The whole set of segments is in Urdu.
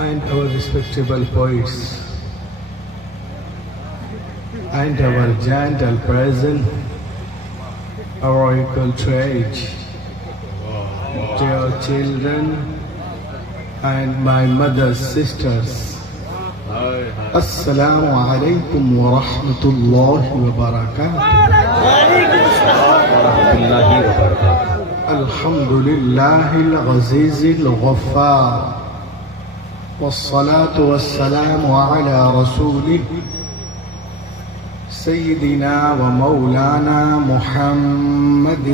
and our respectable poets and our gentle present, our equal trade, dear children and my mother's sisters. Assalamu alaikum wa rahmatullahi wa barakatuh. Alhamdulillahi al-Azizi al-Ghaffar. والصلاة والسلام على رسوله سيدنا ومولانا محمد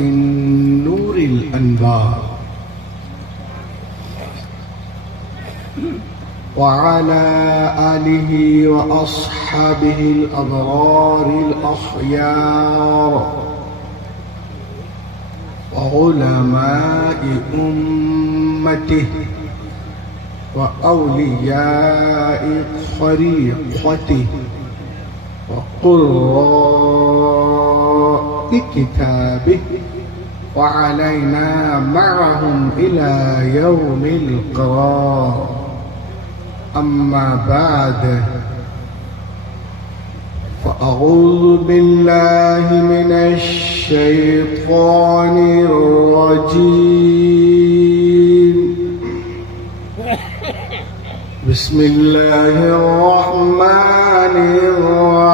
نور الأنبار وعلى آله وأصحابه الأبرار الأخيار وعلماء أمته وأولياء خريقته وقراء كتابه وعلينا معهم إلى يوم القرار. أما بعد فأعوذ بالله من الشيطان الرجيم. بسم الله الرحمن الرحيم.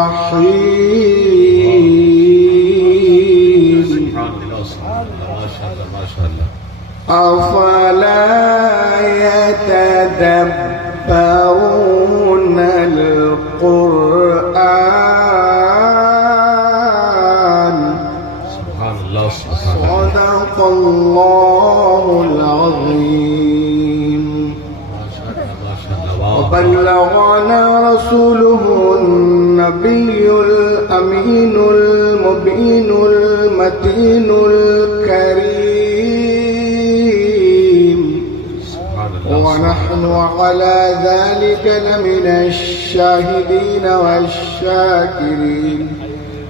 أفلا يتدبرون القرآن. صدق الله العظيم. وبلغنا رسوله النبي الأمين المبين المتين الكريم. ونحن على ذلك لمن الشاهدين والشاكرين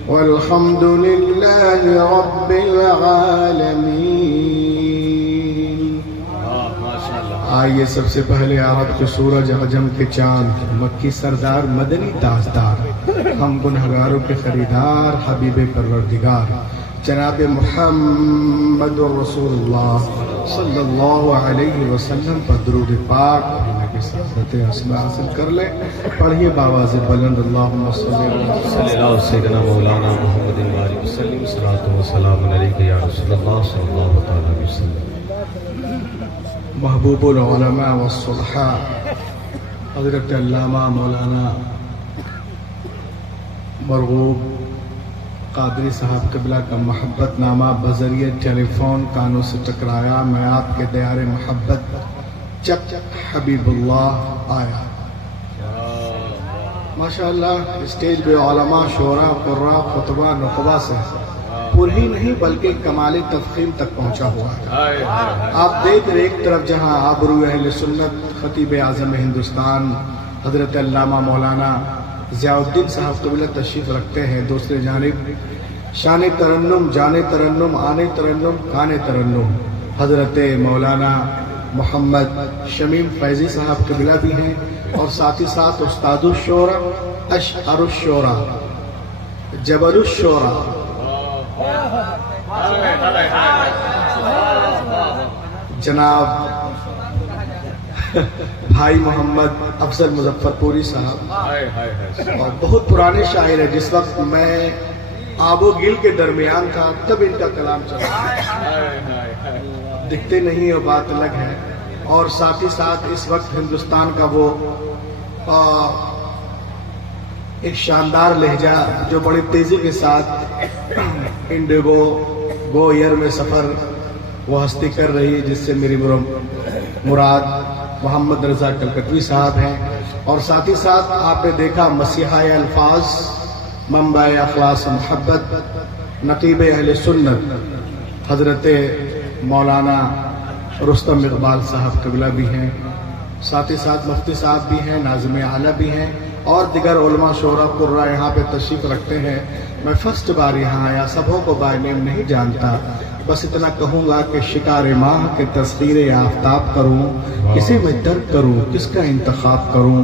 والحمد لله رب العالمين. آئیے سب سے پہلے عرب کے سورج عجم کے چاند مکی سردار مدنی تاجدار ہم گنہگاروں کے خریدار حبیب پروردگار جناب محمد رسول اللہ صلی اللہ علیہ وسلم پر درود پاک پڑھنے کی سعادت اسما حاصل کر لیں. پڑھیے باواز بلند اللہم صلی اللہ سیدنا مولانا محمد وآلہ وسلم صلاۃ و سلام علیک یا رسول اللہ صلی اللہ علیہ وسلم. محبوب العلماء والصلحاء حضرت علامہ مولانا مرغوب قادری صاحب قبلہ کا محبت نامہ بذریعہ ٹیلی فون کانوں سے ٹکرایا. میں آپ کے دیار محبت چک حبیب اللہ آیا. ماشاءاللہ اسٹیج پہ علماء شعراء قراء خطبہ نقبہ سے پر ہی نہیں بلکہ کمال تفخیم تک پہنچا ہوا ہے. آپ دیکھ رہے ایک طرف جہاں آبرو اہل سنت خطیب اعظم ہندوستان حضرت علامہ مولانا ضیاء الدین صاحب قبلہ تشریف رکھتے ہیں، دوسرے جانب شان ترنم جان ترنم آنے ترنم کان ترنم حضرت مولانا محمد شمیم فیضی صاحب قبلہ بھی ہیں، اور ساتھ ہی ساتھ استاد الشعراء اشعر الشعراء جبل الشعراء جناب بھائی محمد افضل مظفر پوری صاحب، اور بہت پرانے شاعر ہیں. جس وقت میں آب و گل کے درمیان تھا تب ان کا کلام چلا. دکھتے نہیں اور بات الگ ہے. اور ساتھ ہی ساتھ اس وقت ہندوستان کا وہ ایک شاندار لہجہ جو بڑی تیزی کے ساتھ انڈیگو گو ایئر میں سفر وہ ہستی کر رہی ہے، جس سے میری مراد محمد رضا کلکتوی صاحب ہیں. اور ساتھ ہی ساتھ آپ نے دیکھا مسیحہ الفاظ منبع اخلاص محبت نقیب اہل سنت حضرت مولانا رستم اقبال صاحب قبلہ بھی ہیں، ساتھ ہی ساتھ مفتی صاحب بھی ہیں، ناظم اعلیٰ بھی ہیں، اور دیگر علماء شعراء قراء یہاں پہ تشریف رکھتے ہیں. میں فرسٹ بار یہاں آیا، سبوں کو بائی نیم نہیں جانتا. بس اتنا کہوں گا کہ شکار ماہ کے تسخیر آفتاب کروں، کسی میں ترک کروں، کس کا انتخاب کروں،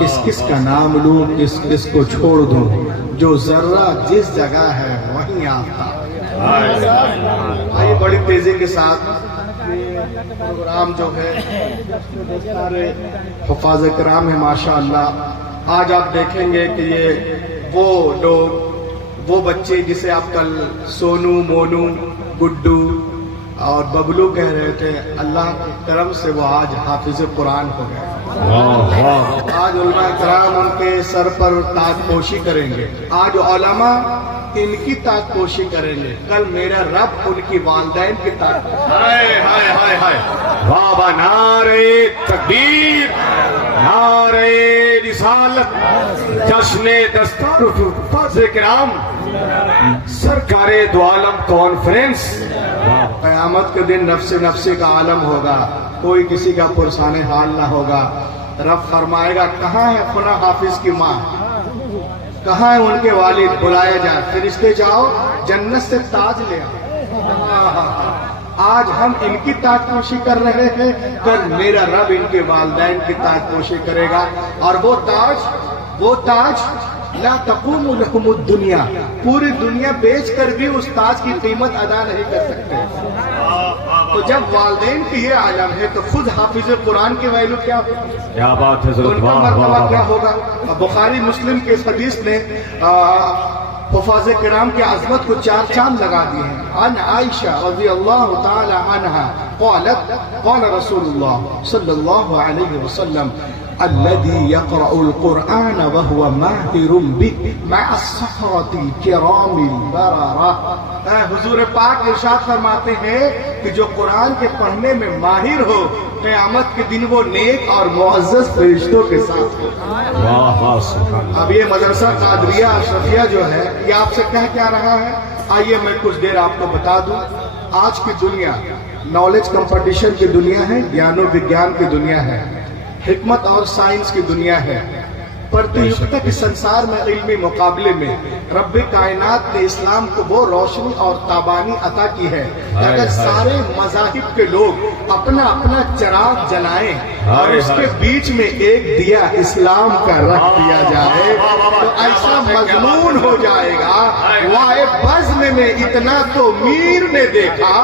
کس کس کا نام لوں، کس کس کو چھوڑ دوں، جو ذرہ جس جگہ ہے وہیں آفتاب۔ آئیے بڑی تیزی کے ساتھ پروگرام جو ہے سارے حفاظ کرام ہیں ماشاءاللہ۔ آج آپ دیکھیں گے کہ یہ وہ لوگ، وہ بچے جسے آپ کل سونو، مونو، گڈو اور ببلو کہہ رہے تھے، اللہ کی کرم سے وہ آج حافظ قرآن ہو گئے۔ آج علماء کرام ان کے سر پر تاج پوشی کریں گے، آج علماء ان کی تاج پوشی کریں گے، کل میرا رب ان کی والدین کی تاج پوشی۔ ہائے ہائے ہائے ہائے، بابا نعرے تکبیر، نعرے رسالت، جشن دستار حفاظ کرام، سرکار دو عالم کانفرنس۔ قیامت کے دن نفس نفسی کا عالم ہوگا، کوئی کسی کا پرسان حال نہ ہوگا۔ رب فرمائے گا کہاں ہے فلاں حافظ کی ماں، کہاں ہے ان کے والد، بلائے جائے، فرشتے جاؤ جنت سے تاج لے آؤ۔ آج ہم ان کی تاج پوشی کر رہے ہیں، کل میرا رب ان کے والدین کی تاج پوشی کرے گا، اور وہ تاج لا تقوم لهم الدنیا، پوری دنیا بیچ کر بھی اس تاج کی قیمت ادا نہیں کر سکتے۔ تو جب والدین کی یہ عالم ہے تو خود حافظ قرآن کی ویلو کیا ہوگا، کیا بات ہے، ان کا مرتبہ کیا ہوگا۔ بخاری مسلم کے اس حدیث نے حفاظ کرام کی عظمت کو چار چاند لگا دیے ہیں۔ عن عائشہ رضی اللہ تعالی عنہا قالت قال رسول اللہ صلی اللہ علیہ وسلم الذي يقرأ القرآن وهو ماهر به مع الصحابة الكرام البررة۔ حضور پاک ارشاد فرماتے ہیں کہ جو قرآن کے پڑھنے میں ماہر ہو، قیامت کے دن وہ نیک اور معزز فرشتوں کے ساتھ ہو۔ اب یہ مدرسہ قادریہ اشرفیہ جو ہے یہ آپ سے کہہ کیا رہا ہے، آئیے میں کچھ دیر آپ کو بتا دوں۔ آج کی دنیا نالج کمپٹیشن کی دنیا ہے، گیان و وگیان کی دنیا ہے، حکمت اور سائنس کی دنیا ہے۔ پرتیوگتا کے سنسار میں علمی مقابلے میں رب کائنات نے اسلام کو وہ روشنی اور تابانی عطا کی ہے کہ اگر سارے مذاہب کے لوگ اپنا اپنا چراغ جلائیں اور اس کے بیچ میں ایک دیا اسلام کا رکھ دیا جائے تو ایسا مضمون ہو جائے گا، وائے بزم میں اتنا تو میر نے دیکھا،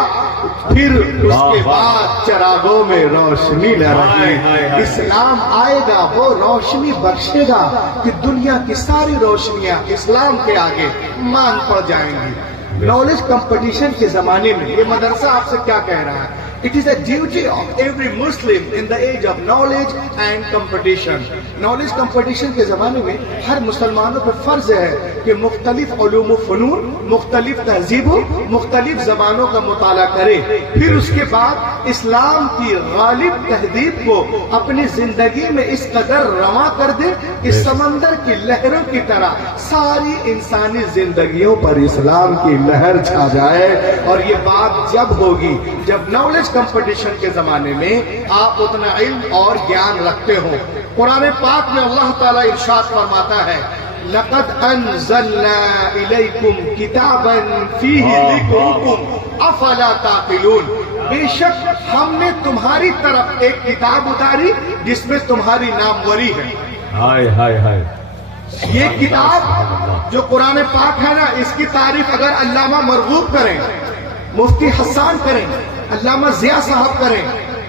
پھر اس کے بعد چراغوں میں روشنی نہ رہی۔ اسلام آئے گا، وہ روشنی بخشے گا کہ دنیا کی ساری روشنیاں اسلام کے آگے مان پڑ جائیں گی۔ نالج کمپٹیشن کے زمانے میں یہ مدرسہ آپ سے کیا کہہ رہا ہے؟ It is a duty of every Muslim in the age of knowledge and competition۔ Knowledge competition کے زمانے میں ہر مسلمانوں پر فرض ہے کہ مختلف علوم و فنون، مختلف تہذیبوں، مختلف زبانوں کا مطالعہ کرے، پھر اس کے بعد اسلام کی غالب تہذیب کو اپنی زندگی میں اس قدر رواں کر دے کہ سمندر کی لہروں کی طرح ساری انسانی زندگیوں پر اسلام کی لہر چھا جائے۔ اور یہ بات جب ہوگی جب نالج کمپٹیشن کے زمانے میں آپ اتنا علم اور گیان رکھتے ہو۔ قرآن پاک میں اللہ تعالیٰ ارشاد فرماتا ہے لَقَدْ أَنزَلْنَا إِلَيْكُمْ كِتَابًا فِيهِ ذِكْرُكُمْ أَفَلَا تَعْقِلُونَ۔ بے شک ہم نے تمہاری طرف ایک کتاب اتاری جس میں تمہاری ناموری ہے۔ ہائے ہائے ہائے، یہ کتاب جو قرآن پاک ہے نا، اس کی تعریف اگر علامہ مرغوب کریں، مفتی حسان کریں، علامہ ضیاء صاحب کریں،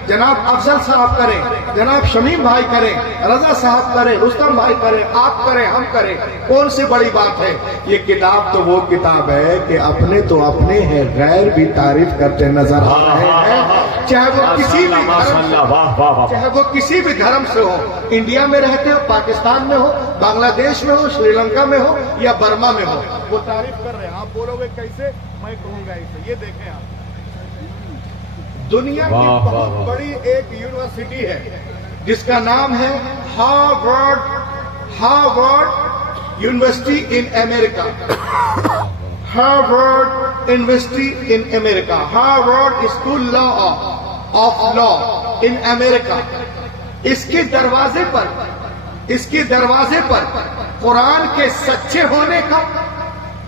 جناب افضل صاحب کریں، جناب شمیم بھائی کریں، رضا صاحب کریں، رستم بھائی کریں، آپ کریں، ہم کریں، کون سی بڑی بات ہے؟ یہ کتاب تو وہ کتاب ہے کہ اپنے تو اپنے ہیں، غیر بھی تعریف کرتے نظر آ رہے ہیں، چاہے وہ کسی بھی دھرم سے ہو، انڈیا میں رہتے ہو، پاکستان میں ہو، بنگلہ دیش میں ہو، سری لنکا میں ہو یا برما میں ہو، وہ تعریف کر رہے ہیں۔ آپ بولو گے کیسے؟ میں کہوں گا اسے، یہ دیکھیں آپ، دنیا کی بہت بڑی ایک یونیورسٹی ہے جس کا نام ہے Harvard University in America, Harvard University in America, Harvard School of Law in America. اس کے دروازے پر قرآن کے سچے ہونے کا،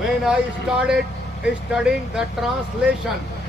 When I started studying the translation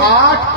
8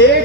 1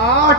8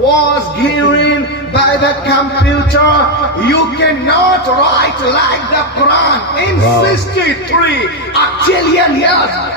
was given by the computer. You cannot write like the Quran in 63 octillion years.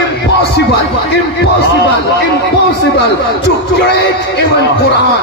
impossible to create even Quran.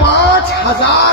5000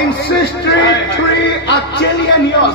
in 63 octillion years.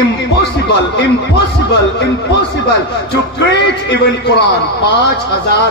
impossible to create even Quran. 5000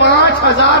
5000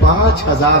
5000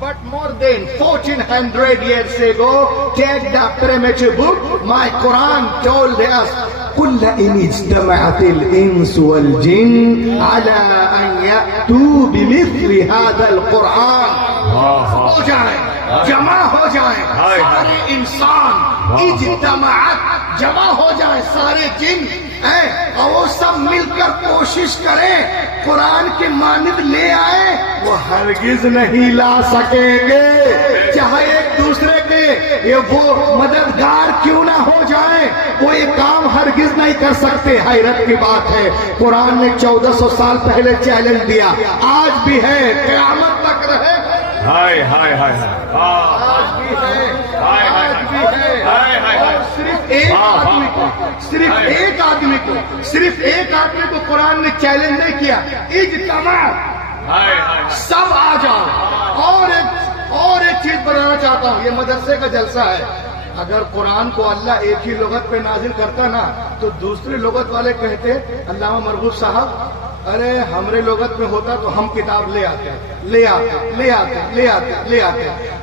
But more than 1400 years ago, take the primitive book, my Quran told us, قل إن اجتمعت الإنس والجن على أن يأتوا بمثل هذا القرآن ہو جائیں جمع ہو جائیں سارے انسان اجتماعت جمع ہو جائیں سارے جن اور وہ سب مل کر کوشش کریں قرآن کے مانند لے آئے وہ ہرگز نہیں لا سکیں گے چاہے ایک دوسرے کے یہ وہ مددگار کیوں نہ ہو جائیں وہ یہ کام ہرگز نہیں کر سکتے. حیرت کی بات ہے قرآن نے 1400 سال پہلے چیلنج دیا آج بھی ہے قیامت تک رہے ہائے ہائے ہائے آج بھی ہے آج بھی ہے اور صرف ایک آدمی کو قرآن نے چیلنج نہیں کیا اجتماع سب آ جاؤ. اور ایک چیز بتانا چاہتا ہوں یہ مدرسے کا جلسہ ہے اگر قرآن کو اللہ ایک ہی لغت پہ نازل کرتا نا تو دوسرے لغت والے کہتے علامہ مرغوب صاحب ارے ہمارے لغت میں ہوتا تو ہم کتاب لے آتے.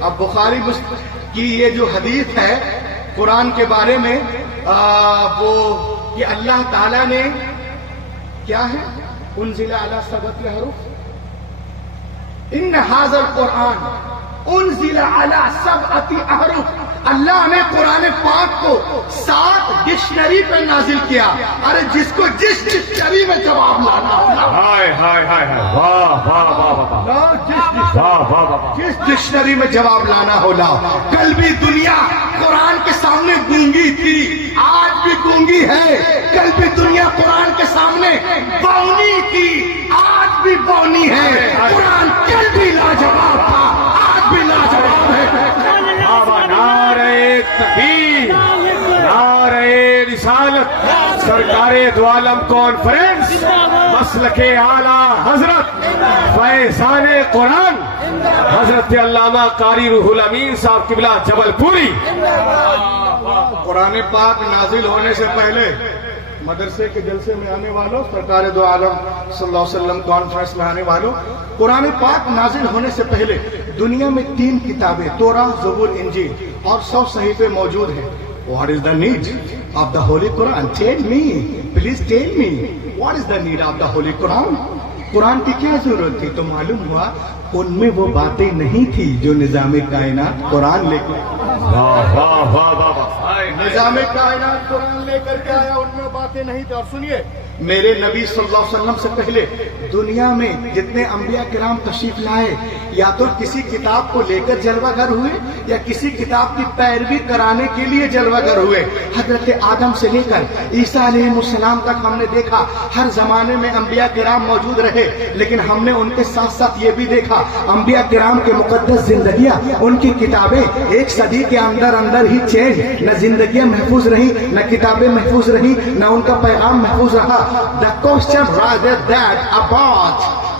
اب بخاری کی یہ جو حدیث ہے قرآن کے بارے میں وہ کہ اللہ تعالیٰ نے کیا ہے انزل علی سبعۃ الحروف ان ھذا القرآن انزل علی سبعۃ احرف اللہ نے قرآن پاک کو 7 ڈکشنری پہ نازل کیا. ارے جس کو جس ڈکشنری میں جواب لانا ہائے ہائے ہائے واہ واہ واہ جس ڈکشنری میں جواب لانا ہو لاؤ. کل بھی دنیا قرآن کے سامنے گونگی تھی آج بھی گونگی ہے. کل بھی دنیا قرآن کے سامنے بونی تھی آج بھی بونی ہے. قرآن کل بھی لاجواب تھا آج بھی لاجواب ہے. نعرہ تکبیر نعرہ رسالت سرکار دو عالم کانفرنس مسلک اعلیٰ حضرت فیضان قرآن حضرت علامہ قاری روح الامین صاحب قبلہ جبل پوری. قرآن پاک نازل ہونے سے پہلے مدرسے کے جلسے میں آنے والوں سرکار دو عالم صلی اللہ علیہ وسلم کانفرنس میں آنے والوں قرآن پاک نازل ہونے سے پہلے دنیا میں 3 کتابیں توراہ زبور انجیل اور 100 صحیفے موجود ہیں. What is the need of the Holy Quran? Tell me, please tell me, what is the need of the Holy Quran? قرآن کی کیا ضرورت تھی؟ تو معلوم ہوا ان میں وہ باتیں نہیں تھی جو نظام کائنات قرآن لے کر نظام کائنات قرآن لے کر کے آیا ان میں باتیں نہیں تھی. اور سنیے میرے نبی صلی اللہ علیہ وسلم سے پہلے دنیا میں جتنے انبیاء کرام تشریف لائے یا تو کسی کتاب کو لے کر جلوہ گر ہوئے یا کسی کتاب کی پیروی کرانے کے لیے جلوہ گر ہوئے. حضرت آدم سے لے کر عیسیٰ علیہ السلام تک ہم نے دیکھا ہر زمانے میں انبیاء کرام موجود رہے لیکن ہم نے ان کے ساتھ ساتھ یہ بھی دیکھا انبیاء کرام کے مقدس زندگیاں ان کی کتابیں 1 صدی کے اندر ہی چینج نہ زندگیاں محفوظ رہی نہ کتابیں محفوظ رہی نہ ان کا پیغام محفوظ رہا. The question rather that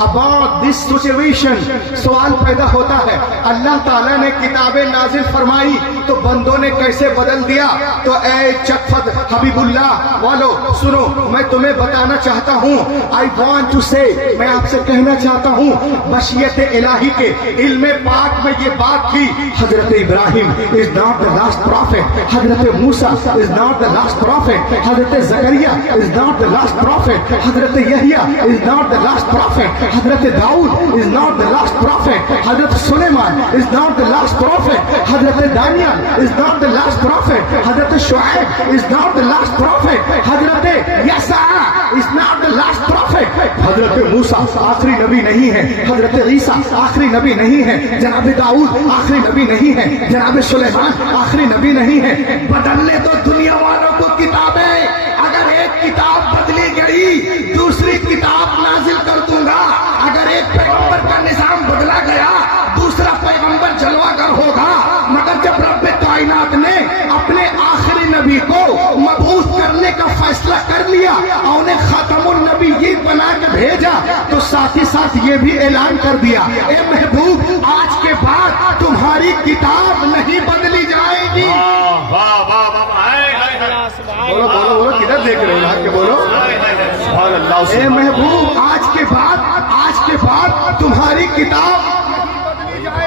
about this situation سوال پیدا ہوتا ہے اللہ تعالیٰ نے کتابیں نازل فرمائی تو بندوں نے کیسے بدل دیا. تو اے چکفت حبیب اللہ والو سنو میں تمہیں بتانا چاہتا ہوں I want to say میں آپ سے کہنا چاہتا ہوں مشیت الہی کے علم پاک میں یہ بات تھی حضرت ابراہیم is not the last prophet حضرت موسیٰ is not the last prophet حضرت زکریا is not the last prophet حضرت یحییٰ is not the last prophet حضرت داؤد is not the last prophet حضرت سلیمان is not the last prophet حضرت Daniyal is not the last prophet حضرت Shoaib is not the last prophet حضرت یسع is not the last prophet حضرت موسیٰ آخری نبی نہیں ہے حضرت عیسیٰ آخری نبی نہیں ہے جناب داؤد آخری نبی نہیں ہے جناب سلیمان آخری نبی نہیں ہے. بدلنے تو دنیا والوں کو کتابیں اگر ایک کتاب بدلی گئی دوسری کتاب نازل کر دوں گا. اگر ایک پیغمبر کا نظام بدلا گیا دوسرا پیغمبر جلوہ گر ہوگا. مگر جب رب کائنات نے اپنے آخری نبی کو مبعوث کرنے کا فیصلہ کر لیا اور انہیں خاتم النبیین بنا کے بھیجا تو ساتھ ہی ساتھ یہ بھی اعلان کر دیا اے محبوب آج کے بعد تمہاری کتاب نہیں بدلی جائے گی. بولو بولو بولو کدھر دیکھ رہے ہو کہ بولو اے محبوب آج کے بعد تمہاری کتاب نہیں بدلی جائے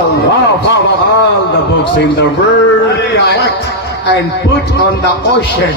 All the books in the world collect and put on the ocean,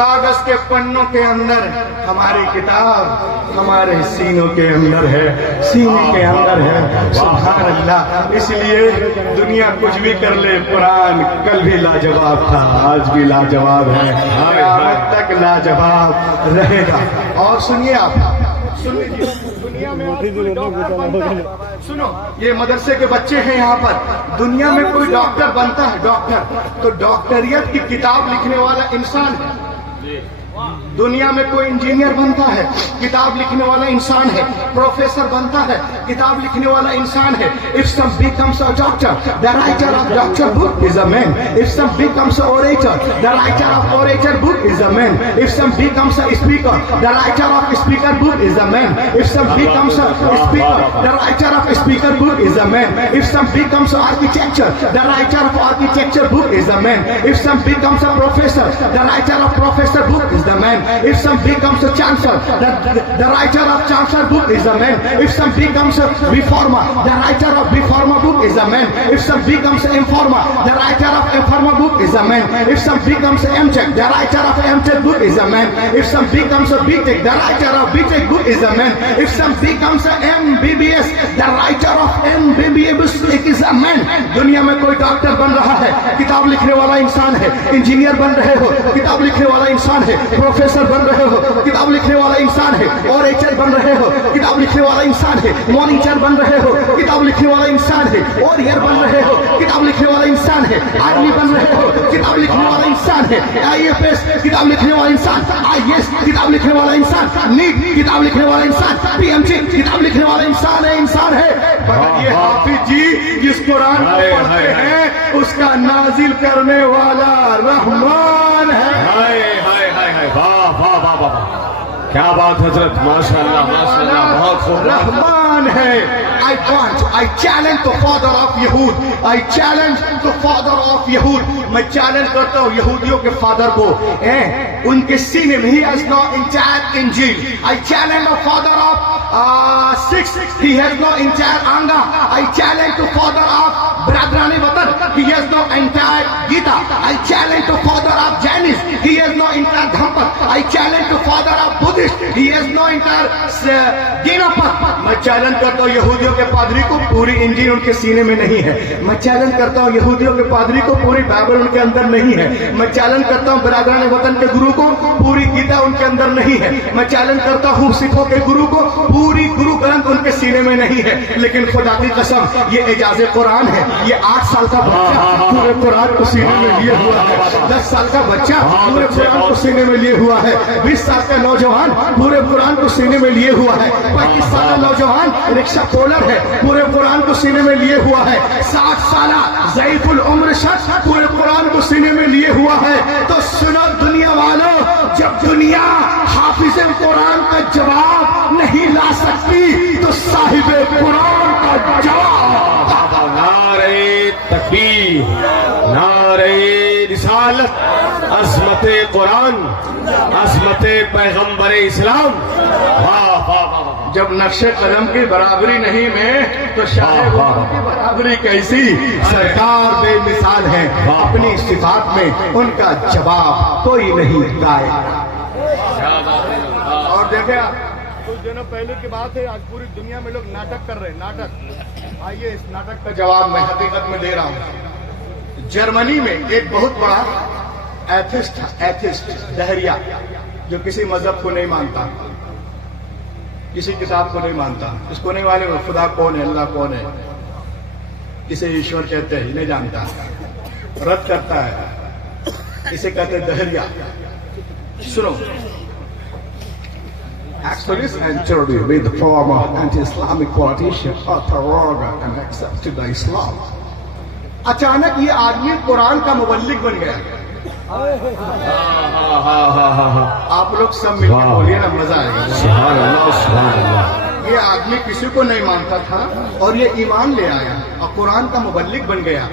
کاغذ کے پنوں کے اندر ہماری کتاب ہمارے سینوں کے اندر ہے، سینے کے اندر ہے. سبحان اللہ. اس لیے دنیا کچھ بھی کر لے، قرآن کل بھی لاجواب تھا، آج بھی لاجواب ہے، قیامت تک لاجواب رہے گا. اور سنیے آپ، دنیا میں آج کوئی ڈاکٹر بنتا ہے، سنو یہ مدرسے کے بچے ہیں یہاں پر، دنیا میں کوئی ڈاکٹر بنتا ہے، ڈاکٹر تو ڈاکٹریت کی کتاب لکھنے والا انسان ہے. دنیا میں کوئی انجینئر بنتا ہے، کتاب لکھنے والا انسان ہے. پروفیسر بنتا ہے، کتاب لکھنے والا انسان ہے. If some becomes a doctor, the writer of doctor book is a man. If some becomes an orator, the writer of orator book is a man. If some becomes a speaker, the writer of speaker book is a man. If some becomes a speaker, the writer of speaker book is a man. If some becomes architecture, the writer of architecture book is a man. If some becomes a professor, the writer of professor book is the man. If some becomes a chancellor, the writer of chancellor book is a man. If some becomes a reformer, the writer of reformer book is a man. If some becomes an informer, the writer of informer book is a man. If some becomes a M.Tech, the writer of M.Tech book is a man. If some becomes a B.Tech, the writer of B.Tech book is a man. If some becomes a M.B.B.S, the writer of M.B.B.S is a man. دنیا میں کوئی ڈاکٹر بن رہا ہے، کتاب لکھنے والا انسان ہے. انجینئر بن رہے ہو، کتاب لکھنے والا انسان ہے. پروفیسر بن رہے ہو، کتاب لکھنے والا انسان ہے. اوریٹر بن رہے ہو، کتاب لکھنے والا انسان ہے. مانیٹر بن رہے ہو، کتاب لکھنے والا انسان ہے. اوریئر بن رہے ہو، کتاب لکھنے والا انسان ہے. آرمی بن رہے ہو، کتاب لکھنے والا انسان ہے. IFS کتاب لکھنے والا انسان. IAS کتاب لکھنے والا انسان. نیٹ کتاب لکھنے والا انسان. PMC کتاب لکھنے والا انسان ہے، انسان ہے. مگر یہ حافظ جی جس قرآن کو پڑھتے ہیں اس کا نازل کرنے والا رحمان ہے. واہ واہ واہ واہ، کیا بات حضرت، ماشاء اللہ ماشاء اللہ، بہت خوب. رحمان ہے. I challenge the father of Yahud. I challenge the father of Yahud. میں چیلنج کرتا ہوں یہودیوں کے فادر کو، ان کے سینے میں he has no entire Injil. I challenge the father of Sikhs, he has no entire Anga. I challenge the father of Bradhrani Watan, he has no entire Gita. I challenge the father of Jainis, he has no entire Dhampat. I challenge the father of Buddhist, he has no entire Dinapat. میں چیلنج کرتا ہوں یہودیوں کے پادری کو، پوری انجیل ان کے سینے میں نہیں ہے. میں چیلنج کرتا ہوں یہودیوں کے پادری کو، پوری بائبل ان کے اندر نہیں ہے. میں چیلنج کرتا ہوں برادران وطن کے گرو کو، پوری گیتا ان کے اندر نہیں ہے. میں چیلنج کرتا ہوں سکھوں کے گرو کو، پوری گرو گرنتھ ان کے سینے میں نہیں ہے. لیکن خدا کی قسم یہ اعجاز قرآن ہے. یہ 8 سال کا بچہ پورے قرآن کو سینے میں لیے ہوا ہے. 10 سال کا بچہ پورے قرآن کو سینے میں لیے ہوا ہے. 20 سال کا نوجوان پورے قرآن کو سینے میں لیے ہوا ہے. 35 سال کا نوجوان رکشہ پولر ہے، پورے قرآن کو سینے میں لیے ہوا ہے. 60 سالہ ضعیف العمر شخص پورے قرآن کو سینے میں لیے ہوا ہے. تو سنو دنیا والوں، جب دنیا حافظ قرآن کا جواب نہیں لا سکتی تو صاحب قرآن کا جواب. نعرہ تکبیر، نعرہ رسالت، عظمت قرآن، عظمت پیغمبر اسلام. واہ واہ واہ. جب نقش قدم کی برابری نہیں میں تو شاہ غلام کی برابری کیسی. سرکار بے مثال ہے اپنی صفات میں، ان کا جواب کوئی نہیں دائے. اور دیکھیں کچھ دنوں پہلے کی بات ہے، آج پوری دنیا میں لوگ ناٹک کر رہے ہیں. ناٹک، آئیے اس ناٹک کا جواب میں حقیقت میں دے رہا ہوں. جرمنی میں ایک بہت بڑا ایتھسٹ دہریہ جو کسی مذہب کو نہیں مانتا، کسی کتاب کو نہیں مانتا، اس کو نہیں معلوم خدا کون ہے، اللہ کون ہے، اسے ایشور کہتے ہیں، نہیں جانتا، رد کرتا ہے، اسے کہتے ہیں دہریہ. سنو، Exodus entered with the former anti-Islamic politician Atarorga and accepted Islam. اچانک یہ آدمی قرآن کا مبلغ بن گیا. آپ لوگ سب مل کے بولیے نا، مزہ آئے گا. سبحان اللہ سبحان اللہ. یہ آدمی کسی کو نہیں مانتا تھا اور یہ ایمان لے آیا اور قرآن کا مبلغ بن گیا.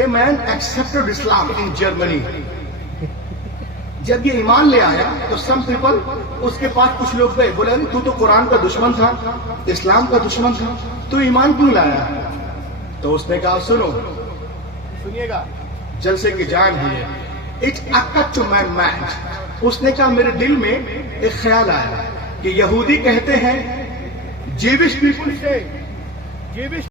A man accepted Islam in Germany. جب یہ ایمان لے آیا تو سم پیپل اس کے پاس کچھ لوگ گئے، بولے تو قرآن کا دشمن تھا، اسلام کا دشمن تھا، تو ایمان کیوں لایا؟ تو اس نے کہا سنو، سنیے گا، جلسے کی جان ہی ہے. It occurred to my mind. اس نے کہا میرے دل میں ایک خیال آیا کہ یہودی کہتے ہیں Jewish people say, Jewish